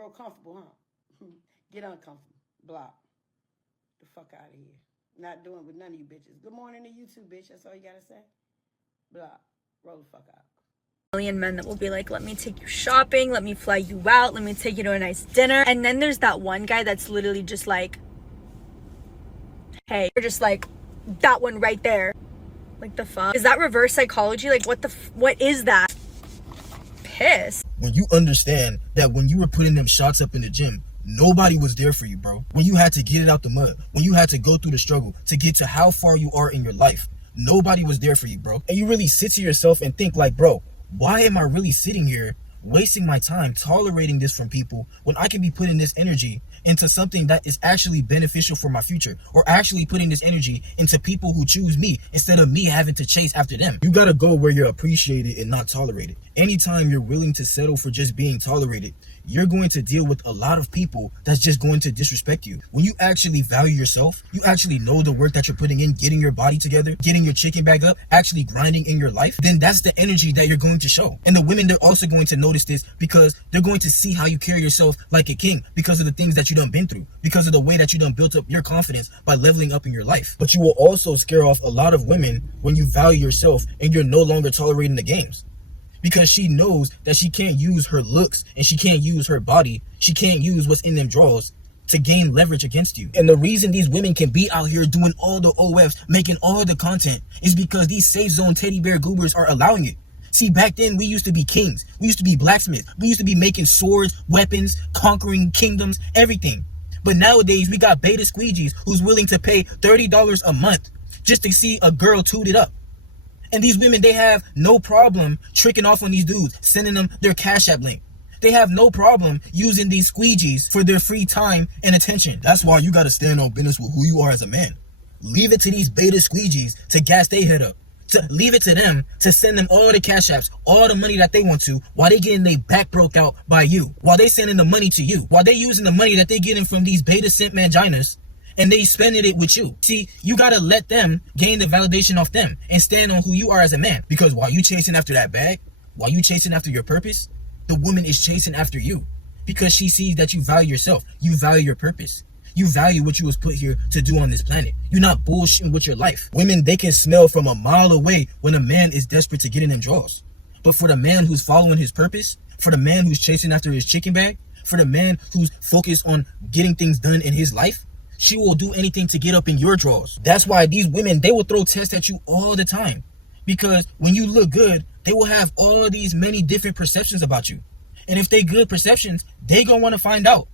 real comfortable, huh? Get uncomfortable. Block. The fuck out of here. Not doing with none of you bitches. Good morning to you too, bitch. That's all you gotta say. Block. Roll the fuck out. Million men that will be like, let me take you shopping, let me fly you out, let me take you to a nice dinner. And then there's that one guy that's literally just like, hey, you're just like that one right there. Like, the fuck? Is that reverse psychology? Like, what is that? Piss. When you understand that when you were putting them shots up in the gym, nobody was there for you, bro. When you had to get it out the mud, when you had to go through the struggle to get to how far you are in your life, nobody was there for you, bro. And you really sit to yourself and think like, bro, why am I really sitting here wasting my time tolerating this from people when I can be putting this energy into something that is actually beneficial for my future, or actually putting this energy into people who choose me instead of me having to chase after them? You gotta go where you're appreciated and not tolerated. Anytime you're willing to settle for just being tolerated, you're going to deal with a lot of people that's just going to disrespect you. When you actually value yourself, you actually know the work that you're putting in, getting your body together, getting your chicken bag up, actually grinding in your life, then that's the energy that you're going to show. And the women, they're also going to notice this because they're going to see how you carry yourself like a king because of the things that you done been through, because of the way that you done built up your confidence by leveling up in your life. But you will also scare off a lot of women when you value yourself and you're no longer tolerating the games. Because she knows that she can't use her looks and she can't use her body. She can't use what's in them drawers to gain leverage against you. And the reason these women can be out here doing all the OFs, making all the content, is because these safe zone teddy bear goobers are allowing it. See, back then we used to be kings. We used to be blacksmiths. We used to be making swords, weapons, conquering kingdoms, everything. But nowadays we got beta squeegees who's willing to pay $30 a month just to see a girl toot it up. And these women, they have no problem tricking off on these dudes, sending them their Cash App link. They have no problem using these squeegees for their free time and attention. That's why you got to stand on business with who you are as a man. Leave it to these beta squeegees to gas their head up. To leave it to them to send them all the Cash Apps, all the money that they want to, while they getting their back broke out by you. While they sending the money to you. While they using the money that they getting from these beta simp manginas, and they spending it with you. See, you gotta let them gain the validation off them and stand on who you are as a man. Because while you chasing after that bag, while you chasing after your purpose, the woman is chasing after you. Because she sees that you value yourself. You value your purpose. You value what you was put here to do on this planet. You're not bullshitting with your life. Women, they can smell from a mile away when a man is desperate to get in them draws. But for the man who's following his purpose, for the man who's chasing after his chicken bag, for the man who's focused on getting things done in his life, she will do anything to get up in your drawers. That's why these women, they will throw tests at you all the time. Because when you look good, they will have all these many different perceptions about you. And if they good perceptions, they gonna want to find out.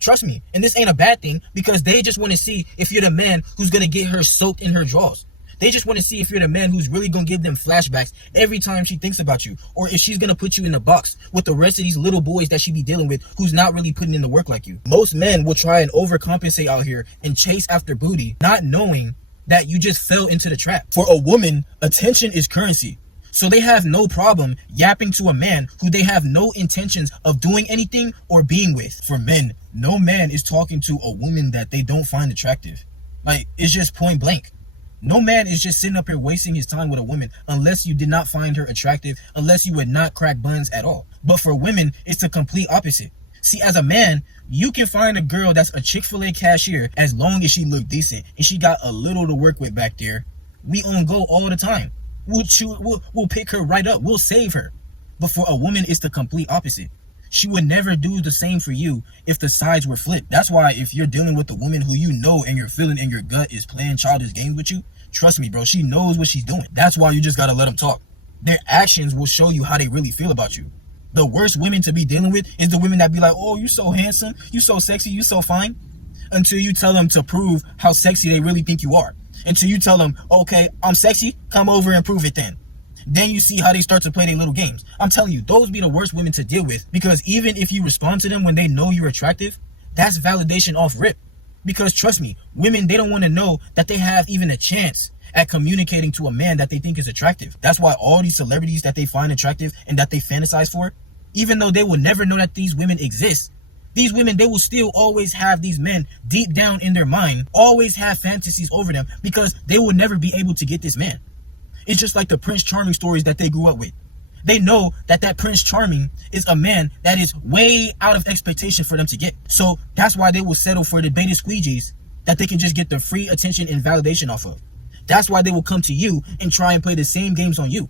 Trust me. And this ain't a bad thing, because they just want to see if you're the man who's gonna get her soaked in her drawers. They just want to see if you're the man who's really going to give them flashbacks every time she thinks about you. Or if she's going to put you in a box with the rest of these little boys that she be dealing with who's not really putting in the work like you. Most men will try and overcompensate out here and chase after booty, not knowing that you just fell into the trap. For a woman, attention is currency. So they have no problem yapping to a man who they have no intentions of doing anything or being with. For men, no man is talking to a woman that they don't find attractive. Like, it's just point blank. No man is just sitting up here wasting his time with a woman unless you did not find her attractive, unless you would not crack buns at all. But for women, it's the complete opposite. See, as a man, you can find a girl that's a Chick-fil-A cashier as long as she look decent and she got a little to work with back there. We on go all the time. We'll pick her right up. We'll save her. But for a woman, it's the complete opposite. She would never do the same for you if the sides were flipped. That's why if you're dealing with a woman who you know and your feeling in your gut is playing childish games with you, trust me, bro, she knows what she's doing. That's why you just gotta let them talk. Their actions will show you how they really feel about you. The worst women to be dealing with is the women that be like, oh, you so handsome, you so sexy, you so fine. Until you tell them to prove how sexy they really think you are. Until you tell them, okay, I'm sexy, come over and prove it then. Then you see how they start to play their little games. I'm telling you, those be the worst women to deal with, because even if you respond to them when they know you're attractive, that's validation off rip. Because trust me, women, they don't want to know that they have even a chance at communicating to a man that they think is attractive. That's why all these celebrities that they find attractive and that they fantasize for, even though they will never know that these women exist, these women, they will still always have these men deep down in their mind, always have fantasies over them, because they will never be able to get this man. It's just like the Prince Charming stories that they grew up with. They know that Prince Charming is a man that is way out of expectation for them to get. So that's why they will settle for the beta squeegees that they can just get the free attention and validation off of. That's why they will come to you and try and play the same games on you.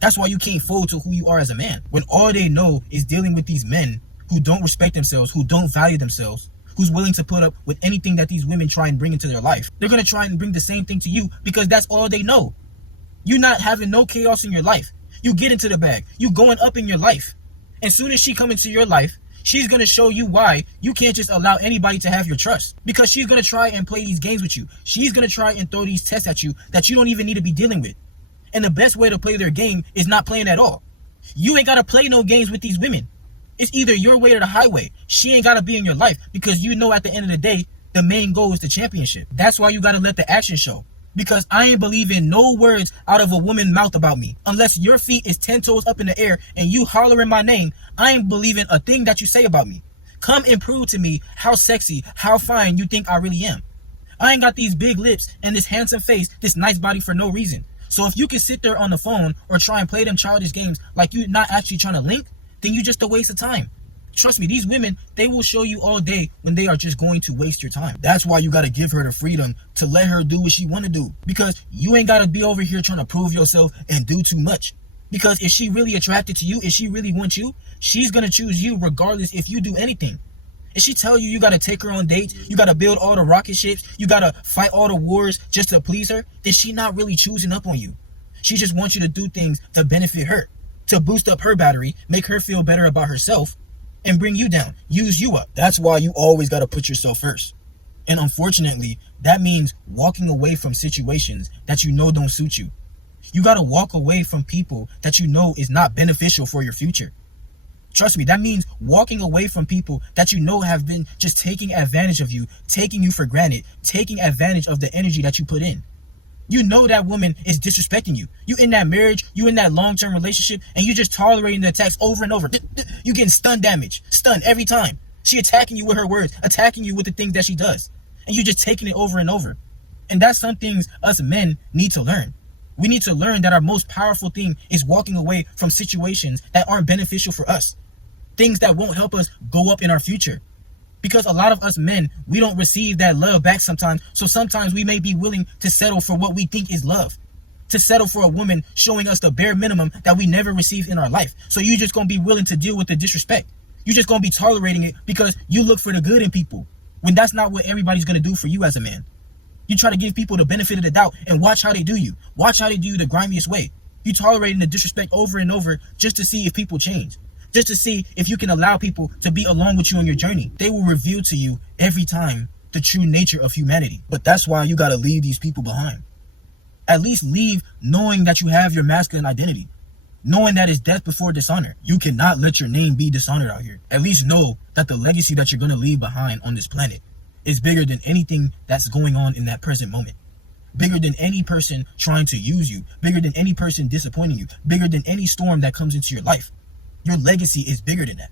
That's why you can't fold to who you are as a man. When all they know is dealing with these men who don't respect themselves, who don't value themselves, who's willing to put up with anything that these women try and bring into their life. They're going to try and bring the same thing to you because that's all they know. You not having no chaos in your life. You get into the bag. You going up in your life. As soon as she come into your life, she's going to show you why you can't just allow anybody to have your trust. Because she's going to try and play these games with you. She's going to try and throw these tests at you that you don't even need to be dealing with. And the best way to play their game is not playing at all. You ain't got to play no games with these women. It's either your way or the highway. She ain't got to be in your life because you know at the end of the day, the main goal is the championship. That's why you got to let the action show. Because I ain't believing no words out of a woman's mouth about me. Unless your feet is 10 toes up in the air and you hollering my name, I ain't believing a thing that you say about me. Come and prove to me how sexy, how fine you think I really am. I ain't got these big lips and this handsome face, this nice body for no reason. So if you can sit there on the phone or try and play them childish games like you're not actually trying to link, then you're just a waste of time. Trust me, these women, they will show you all day when they are just going to waste your time. That's why you got to give her the freedom to let her do what she want to do. Because you ain't got to be over here trying to prove yourself and do too much. Because if she really attracted to you, if she really wants you, she's going to choose you regardless if you do anything. If she tell you got to take her on dates, you got to build all the rocket ships, you got to fight all the wars just to please her, then she not really choosing up on you. She just wants you to do things to benefit her, to boost up her battery, make her feel better about herself, and bring you down, use you up. That's why you always got to put yourself first. And unfortunately, that means walking away from situations that you know don't suit you. You got to walk away from people that you know is not beneficial for your future. Trust me, that means walking away from people that you know have been just taking advantage of you, taking you for granted, taking advantage of the energy that you put in. You know that woman is disrespecting you. You in that marriage, you in that long-term relationship, and you just tolerating the attacks over and over. You getting stun damage, stunned every time. She attacking you with her words, attacking you with the things that she does. And you just taking it over and over. And that's some things us men need to learn. We need to learn that our most powerful thing is walking away from situations that aren't beneficial for us. Things that won't help us go up in our future. Because a lot of us men, we don't receive that love back sometimes. So sometimes we may be willing to settle for what we think is love. To settle for a woman showing us the bare minimum that we never received in our life. So you're just going to be willing to deal with the disrespect. You're just going to be tolerating it because you look for the good in people. When that's not what everybody's going to do for you as a man. You try to give people the benefit of the doubt and watch how they do you. Watch how they do you the grimiest way. You tolerating the disrespect over and over just to see if people change. Just to see if you can allow people to be along with you on your journey. They will reveal to you every time the true nature of humanity. But that's why you got to leave these people behind. At least leave knowing that you have your masculine identity. Knowing that it's death before dishonor. You cannot let your name be dishonored out here. At least know that the legacy that you're going to leave behind on this planet is bigger than anything that's going on in that present moment. Bigger than any person trying to use you. Bigger than any person disappointing you. Bigger than any storm that comes into your life. Your legacy is bigger than that.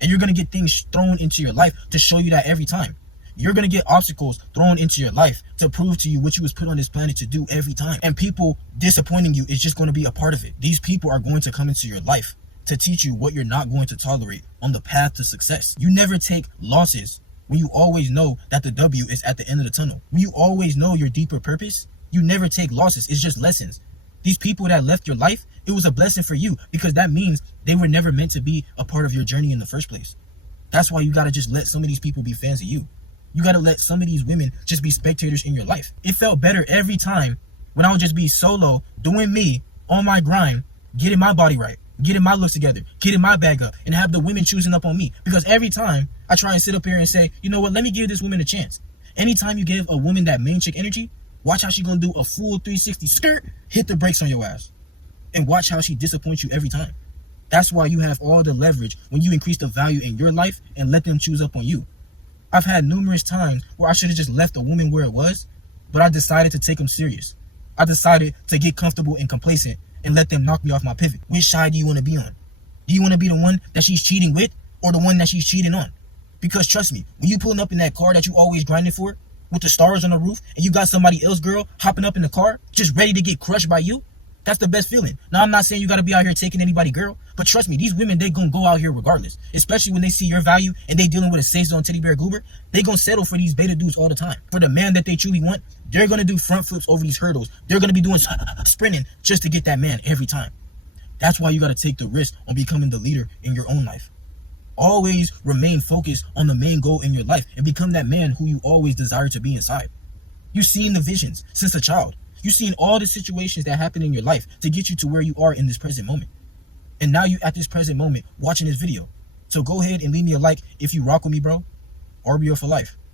And you're going to get things thrown into your life to show you that every time. You're going to get obstacles thrown into your life to prove to you what you was put on this planet to do every time. And people disappointing you is just going to be a part of it. These people are going to come into your life to teach you what you're not going to tolerate on the path to success. You never take losses when you always know that the W is at the end of the tunnel. When you always know your deeper purpose, you never take losses. It's just lessons. These people that left your life, it was a blessing for you because that means they were never meant to be a part of your journey in the first place. That's why you got to just let some of these people be fans of you. You got to let some of these women just be spectators in your life. It felt better every time when I would just be solo, doing me, on my grind, getting my body right, getting my looks together, getting my bag up, and have the women choosing up on me. Because every time I try and sit up here and say, you know what, let me give this woman a chance. Anytime you give a woman that main chick energy, watch how she gonna do a full 360 skirt, hit the brakes on your ass. And watch how she disappoints you every time. That's why you have all the leverage when you increase the value in your life and let them choose up on you. I've had numerous times where I should have just left a woman where it was, but I decided to take them serious. I decided to get comfortable and complacent and let them knock me off my pivot. Which side do you want to be on? Do you want to be the one that she's cheating with or the one that she's cheating on? Because trust me, when you pulling up in that car that you always grinding for with the stars on the roof and you got somebody else girl hopping up in the car just ready to get crushed by you, That's the best feeling. Now, I'm not saying you got to be out here taking anybody, girl. But trust me, these women, they going to go out here regardless. Especially when they see your value and they dealing with a safe-zone teddy bear goober. They going to settle for these beta dudes all the time. For the man that they truly want, they're going to do front flips over these hurdles. They're going to be doing sprinting just to get that man every time. That's why you got to take the risk on becoming the leader in your own life. Always remain focused on the main goal in your life and become that man who you always desire to be inside. You've seen the visions since a child. You've seen all the situations that happen in your life to get you to where you are in this present moment. And now you at this present moment watching this video. So go ahead and leave me a like if you rock with me, bro. RBO for life.